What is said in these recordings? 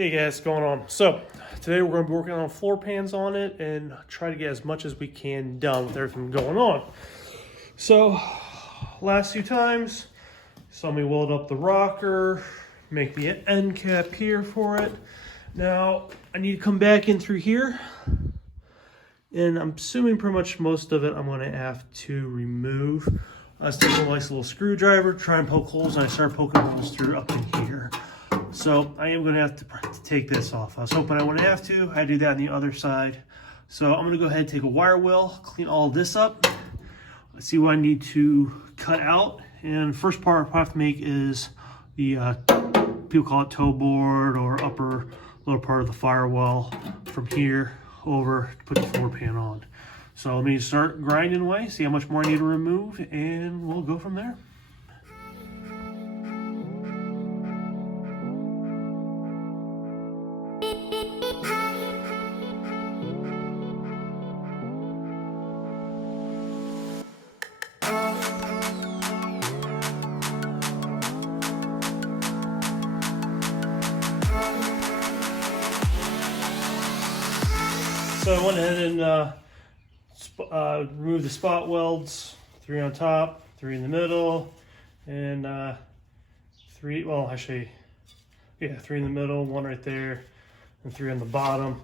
Hey guys, what's going on? So today we're going to be working on floor pans on it and try to get as much as we can done with everything going on. So last few times, saw me weld up the rocker, make the end cap here for it. Now I need to come back in through here, and I'm assuming pretty much most of it I'm going to have to remove. I was taking a nice little screwdriver, try and poke holes, and I started poking holes through up in here. So I am going to have to take this off. I was hoping I wouldn't have to. I do that on the other side. So I'm going to go ahead and take a wire wheel, clean all this up, see what I need to cut out. And first part I have to make is the, people call it toe board or upper lower part of the firewall from here over to put the floor pan on. So let me start grinding away, see how much more I need to remove, and we'll go from there. So I went ahead and removed the spot welds, 3 on top, 3 in the middle, and 3, well actually, yeah, 3 in the middle, 1 right there, and 3 on the bottom.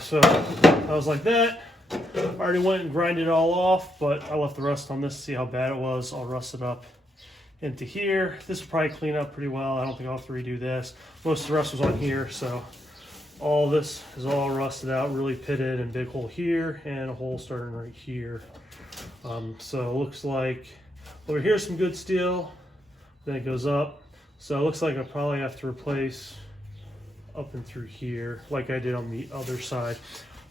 So I was like that. I already went and grinded it all off, but I left the rust on this to see how bad it was. I'll rust it up into here. This will probably clean up pretty well. I don't think I'll have to redo this. Most of the rust was on here, so all this is all rusted out, really pitted, and big hole here and a hole starting right here. So it looks like over here some good steel, then it goes up. So it looks like I probably have to replace up and through here like I did on the other side.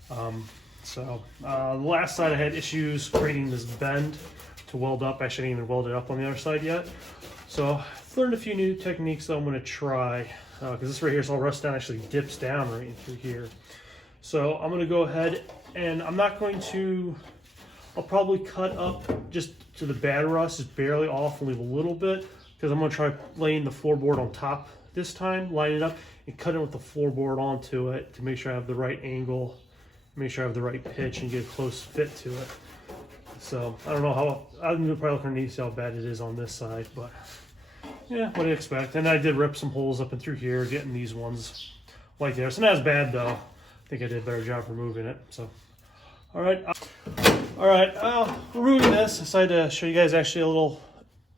The last side I had issues creating this bend to weld up. I shouldn't even weld it up on the other side yet. So I've learned a few new techniques that I'm going to try. Because this right here is all rust down, actually dips down right in through here. So I'm going to go ahead and I'm not going to, I'll probably cut up just to the bad rust, just barely off and leave a little bit, because I'm going to try laying the floorboard on top this time, line it up and cut it with the floorboard onto it to make sure I have the right angle, make sure I have the right pitch and get a close fit to it. So I don't know how, I'm probably looking to see how bad it is on this side, but yeah, what do you expect? And I did rip some holes up and through here, getting these ones like there. It's not as bad though. I think I did a better job removing it. So, all right. Removing this, I decided to show you guys actually a little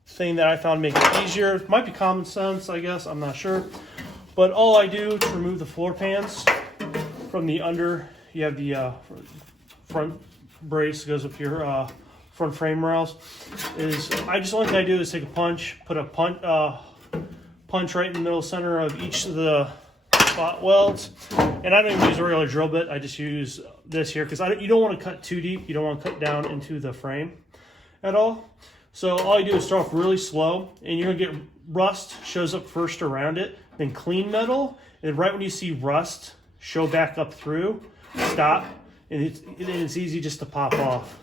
thing that I found to make it easier. It might be common sense, I guess. I'm not sure. But all I do to remove the floor pans from the under, you have the front brace goes up your front frame rails, is only thing I do is take a punch, put a punch right in the middle center of each of the spot welds, and I don't even use a regular drill bit. I just use this here because you don't want to cut too deep. You don't want to cut down into the frame at all. So all you do is start off really slow, and you're gonna get rust shows up first around it, then clean metal, and right when you see rust show back up through, stop, and it's easy just to pop off.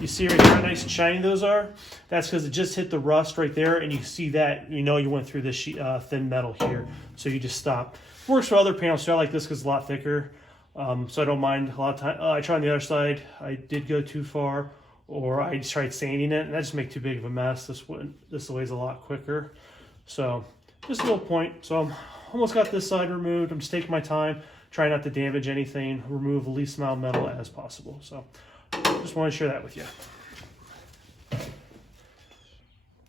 You see right here how nice and shiny those are? That's because it just hit the rust right there, and you see that, you know you went through this thin metal here. So you just stop. Works for other panels too. I like this because it's a lot thicker, so I don't mind a lot of time. I tried on the other side. I did go too far, or I just tried sanding it, and that just make too big of a mess. This way's a lot quicker. So just a little point. So I'm almost got this side removed. I'm just taking my time, trying not to damage anything, remove the least amount of metal as possible. So just want to share that with you.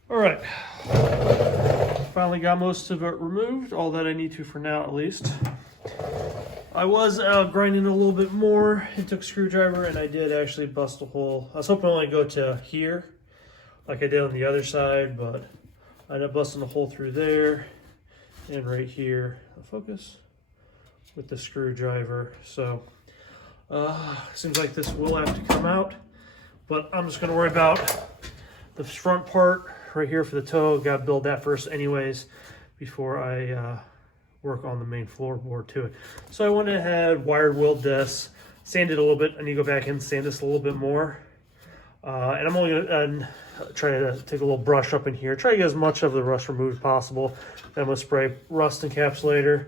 All right, finally got most of it removed, all that I need to for now at least. I was grinding a little bit more. It took a screwdriver, and I did actually bust a hole. I was hoping to only go to here like I did on the other side, but I ended up busting a hole through there and right here. Focus with the screwdriver. So seems like this will have to come out, but I'm just going to worry about the front part right here for the toe. Got to build that first anyways before I work on the main floorboard to it. So I went ahead, wired weld this, sanded a little bit. I need to go back and sand this a little bit more. And I'm only gonna try to take a little brush up in here, try to get as much of the rust removed as possible. Then I'm gonna spray rust encapsulator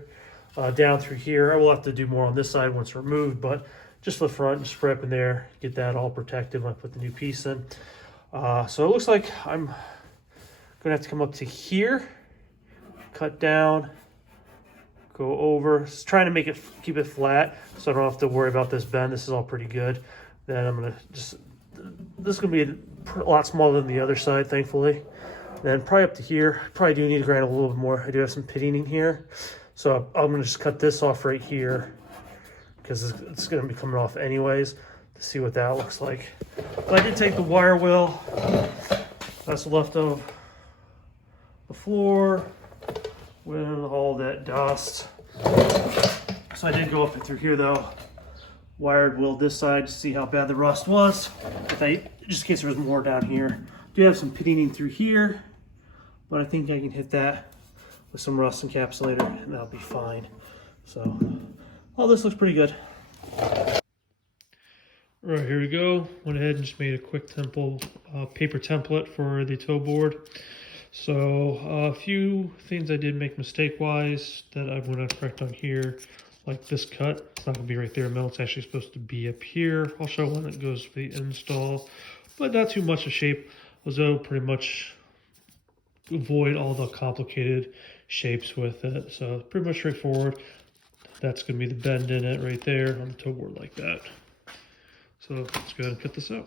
down through here. I will have to do more on this side once removed, but just the front, just spray up in there, get that all protected when I put the new piece in. So it looks like I'm gonna have to come up to here, cut down, go over, just trying to make it, keep it flat so I don't have to worry about this bend. This is all pretty good. Then I'm gonna just, this is gonna be a lot smaller than the other side, thankfully. Then probably up to here, probably do need to grind a little bit more. I do have some pitting in here. So I'm gonna just cut this off right here because it's gonna be coming off anyways to see what that looks like. But I did take the wire wheel, that's left of the floor with all that dust. So I did go up and through here though, wired wheel this side to see how bad the rust was. Just in case there was more down here. Do have some pitting through here, but I think I can hit that with some rust encapsulator and that'll be fine. So, all this looks pretty good. All right, here we go. Went ahead and just made a quick paper template for the toe board. So a few things I did make mistake-wise that I'm going to correct on here, like this cut. It's not going to be right there in the middle. It's actually supposed to be up here. I'll show when it goes for the install, but not too much of shape. Also, pretty much avoid all the complicated shapes with it. So pretty much straightforward. That's going to be the bend in it right there on the toe board like that. So let's go ahead and cut this out.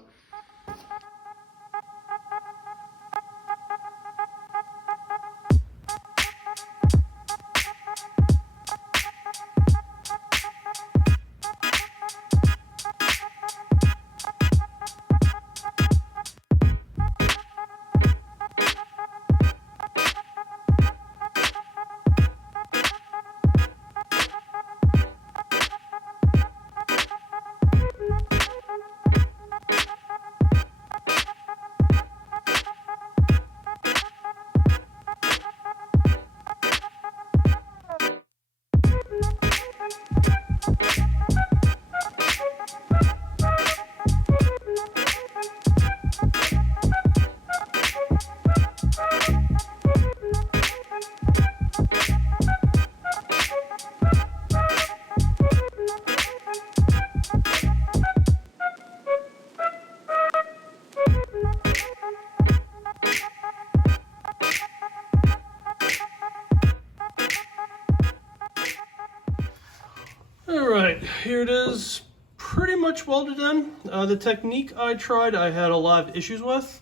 All right, here it is, pretty much welded in. The technique I tried, I had a lot of issues with.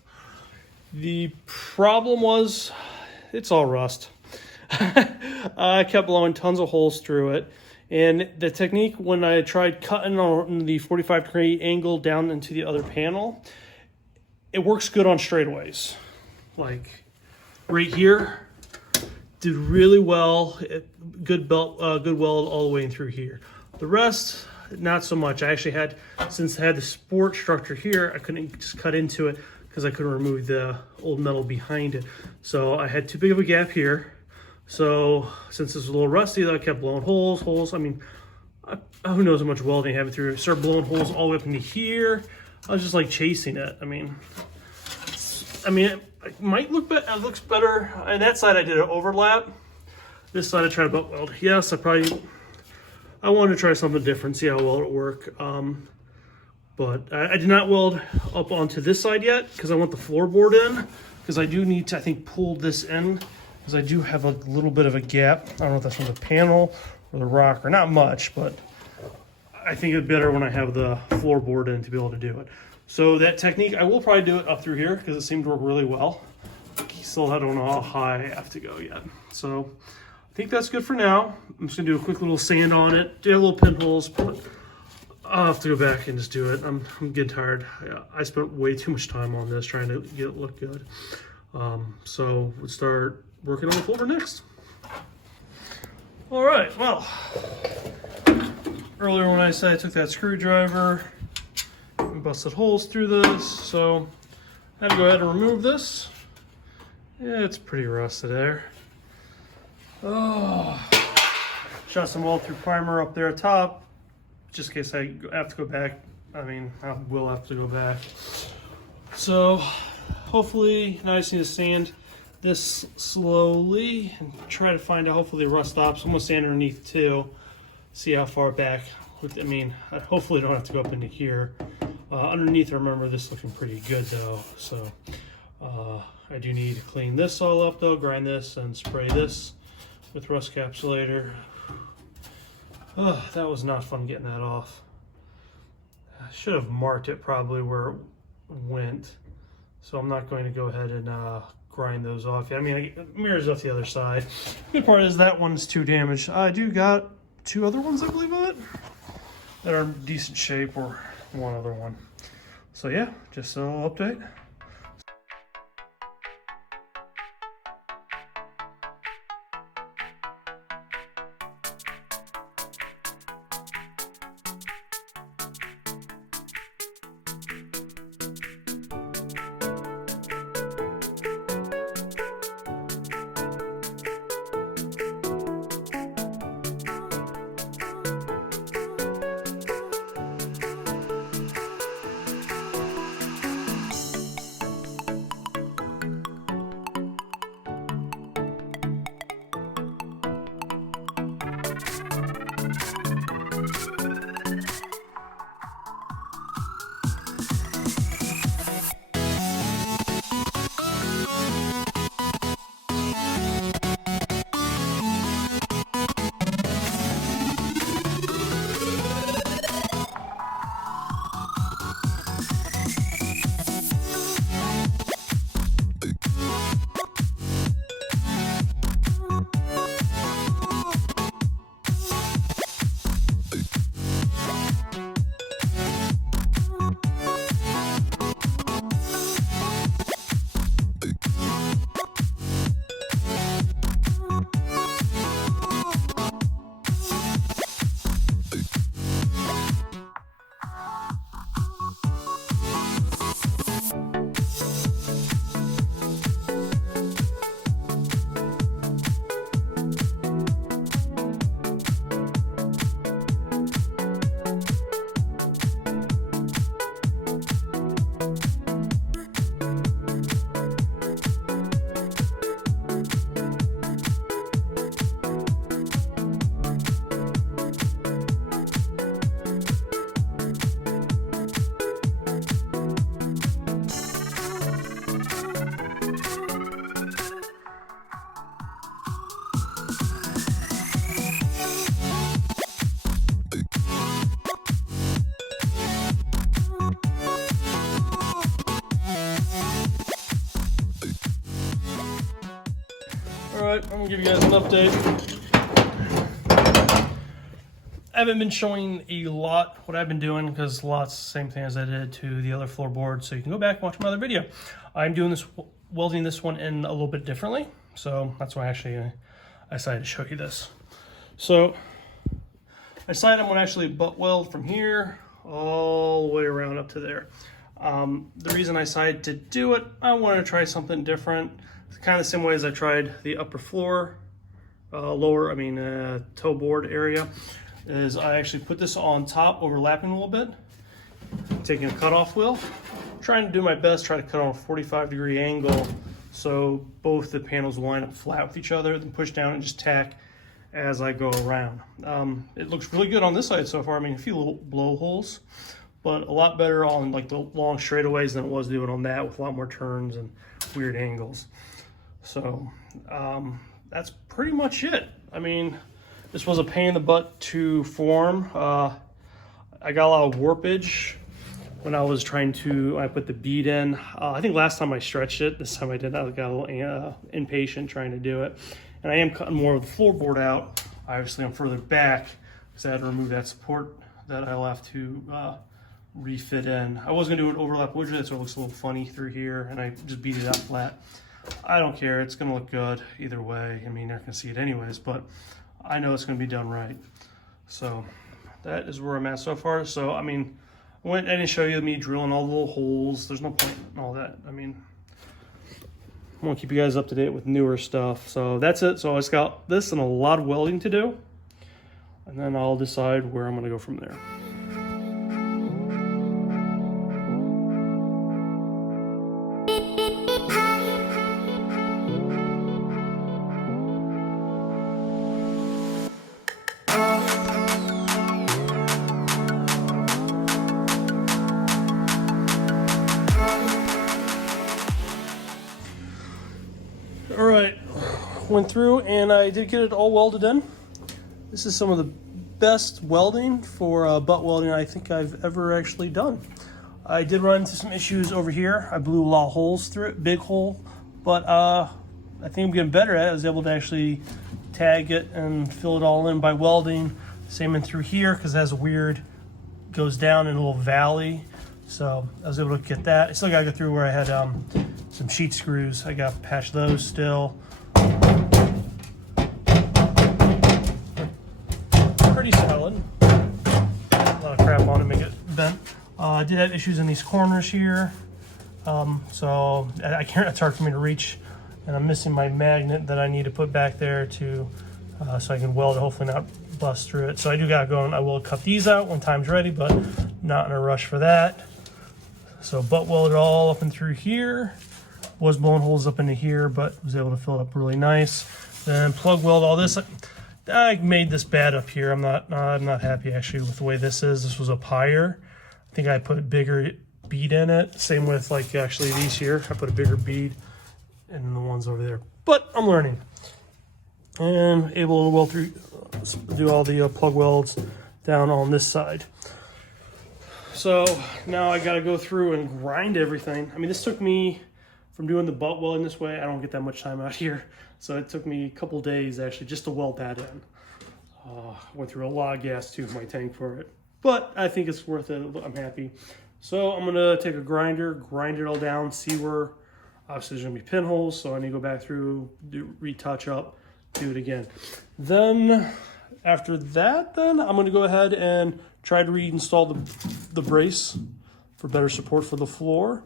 The problem was, it's all rust. I kept blowing tons of holes through it. And the technique, when I tried cutting on the 45-degree angle down into the other panel, it works good on straightaways. Like right here, did really well. Good weld all the way in through here. The rest, not so much. I actually had, since I had the sport structure here, I couldn't just cut into it because I couldn't remove the old metal behind it. So I had too big of a gap here. So since it's a little rusty, I kept blowing holes. I mean, who knows how much welding I have through. I started blowing holes all the way up into here. I was just like chasing it. I mean, it might look better. It looks better. On that side, I did an overlap. This side, I tried butt weld. Yes, I wanted to try something different, see how well it worked. But I did not weld up onto this side yet because I want the floorboard in. Because I do need to, I think, pull this in because I do have a little bit of a gap. I don't know if that's from the panel or the rocker. Not much, but I think it's better when I have the floorboard in to be able to do it. So that technique, I will probably do it up through here because it seemed to work really well. Still, I don't know how high I have to go yet. So I think that's good for now. I'm just gonna do a quick little sand on it, do a little pinholes, but I'll have to go back and just do it. I'm getting tired. I spent way too much time on this trying to get it look good. So we'll start working on the floor next. All right, well, earlier when I said I took that screwdriver and busted holes through this, so I had to go ahead and remove this. Yeah, it's pretty rusted there. Oh, shot some weld through primer up there at top, just in case I have to go back. I mean, I will have to go back. So hopefully, now I just need to sand this slowly and try to find out, hopefully the rust stops. I'm gonna sand underneath too, see how far back. I mean, I hopefully don't have to go up into here. Underneath, I remember this looking pretty good though, so I do need to clean this all up though, grind this and spray this with rust capsulator. That was not fun getting that off. I should have marked it probably where it went, so I'm not going to go ahead and grind those off. I mean, mirrors off the other side. The good part is that one's too damaged. I do got 2 other ones, I believe, of it that are in decent shape, or 1 other one. So yeah, just a little update. Alright, I'm gonna give you guys an update. I haven't been showing a lot what I've been doing because lots the same thing as I did to the other floorboard, so you can go back and watch my other video. I'm doing this, welding this one in a little bit differently, so that's why actually I decided to show you this. So I decided I'm gonna actually butt weld from here all the way around up to there. The reason I decided to do it, I wanted to try something different. It's kind of the same way as I tried the upper floor, toe board area, is I actually put this on top, overlapping a little bit, taking a cutoff wheel, trying to do my best, try to cut on a 45-degree angle so both the panels line up flat with each other, then push down and just tack as I go around. It looks really good on this side so far. I mean, a few little blowholes, but a lot better on like the long straightaways than it was doing on that, with a lot more turns and weird angles. So that's pretty much it. I mean, this was a pain in the butt to form. I got a lot of warpage when I was trying to, I put the bead in. I think last time I stretched it, this time I didn't. I got a little impatient trying to do it. And I am cutting more of the floorboard out. Obviously I'm further back because I had to remove that support that I'll have to refit in. I was gonna do an overlap wood joint so it looks a little funny through here, and I just beat it out flat. I don't care, it's gonna look good either way. I mean, they're gonna see it anyways, but I know it's gonna be done right. So that is where I'm at so far. So, I mean, I didn't show you me drilling all the little holes. There's no point in all that. I mean, I want to keep you guys up to date with newer stuff. So that's it. So I just got this and a lot of welding to do, and then I'll decide where I'm gonna go from there. went through and I did get it all welded in. This is some of the best welding for butt welding I think I've ever actually done. I did run into some issues over here. I blew a lot of holes through it, big hole, but I think I'm getting better at it. I was able to actually tag it and fill it all in by welding. Same in through here because it has a weird, goes down in a little valley. So I was able to get that. I still got to go through where I had some sheet screws. I got to patch those still. Pretty solid. A lot of crap on it to make it bent. I did have issues in these corners here. So I can't, it's hard for me to reach. And I'm missing my magnet that I need to put back there to so I can weld it, hopefully not bust through it. So I do got to go and I will cut these out when time's ready, but not in a rush for that. So butt welded all up and through here. Was blowing holes up into here, but was able to fill it up really nice. Then plug weld all this. I made this bad up here. I'm not happy actually with the way this is. This was up higher. I think I put a bigger bead in it. Same with like actually these here. I put a bigger bead in the ones over there. But I'm learning. And able to weld through, do all the plug welds down on this side. So now I got to go through and grind everything. I mean, this took me, from doing the butt welding this way, I don't get that much time out here. So it took me a couple days actually just to weld that in. Went through a lot of gas too in my tank for it. But I think it's worth it. I'm happy. So I'm going to take a grinder, grind it all down, see where, obviously there's going to be pinholes. So I need to go back through, retouch up, do it again. Then after that, then I'm going to go ahead and try to reinstall the brace for better support for the floor.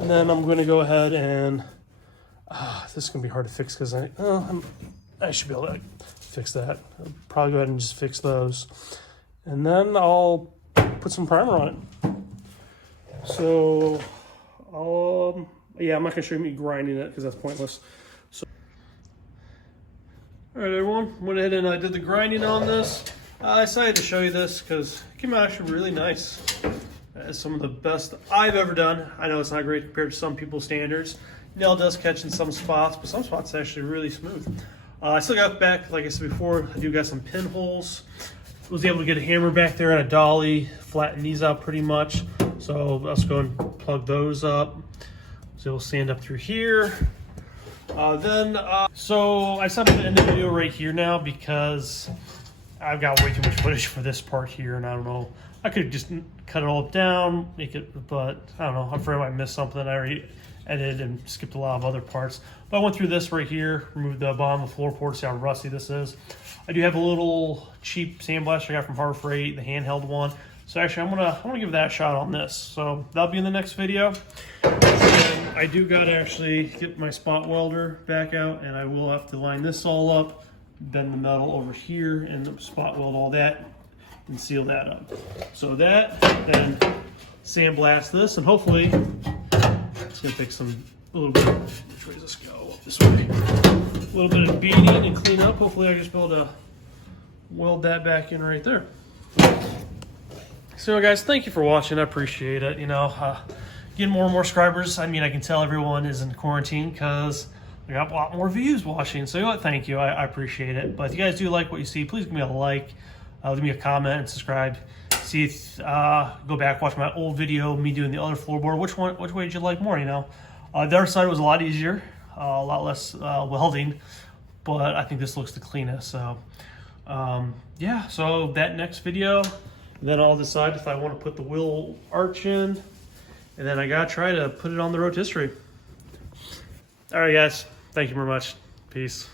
And then I'm going to go ahead and this is going to be hard to fix because I should be able to fix that. I'll probably go ahead and just fix those. And then I'll put some primer on it. So yeah, I'm not going to show you me grinding it because that's pointless. So, all right, everyone, went ahead and I did the grinding on this. I decided to show you this because it came out actually really nice. It's some of the best I've ever done. I know it's not great compared to some people's standards. Nail does catch in some spots, but some spots actually really smooth. I still got back, like I said before, I do got some pinholes. Was able to get a hammer back there and a dolly, flatten these out pretty much. So let's go and plug those up. So we'll sand up through here. So I decided to end the video right here now because I've got way too much footage for this part here, and I don't know. I could just cut it all down, make it, but I don't know. I'm afraid I might miss something. I already edited and skipped a lot of other parts. But I went through this right here, removed the bottom of the floor board, see how rusty this is. I do have a little cheap sandblaster I got from Harbor Freight, the handheld one. So actually, I'm gonna give that a shot on this. So that'll be in the next video. And I do gotta actually get my spot welder back out, and I will have to line this all up, bend the metal over here, and spot weld all that, and seal that up. So that, then sandblast this, and hopefully it's gonna take a little bit. Which way does this go? This way. A little bit of beating and clean up. Hopefully I just be able to weld that back in right there. So guys, thank you for watching. I appreciate it. You know, getting more and more subscribers. I mean, I can tell everyone is in quarantine because I got a lot more views watching. So you know what? Thank you. I appreciate it. But if you guys do like what you see, please give me a like, leave me a comment, and subscribe. See if go back, watch my old video, me doing the other floorboard. Which way did you like more? You know, the other side was a lot easier, a lot less welding, but I think this looks the cleanest. So yeah, so that next video, then I'll decide if I want to put the wheel arch in, and then I gotta try to put it on the rotisserie. All right, guys, thank you very much. Peace.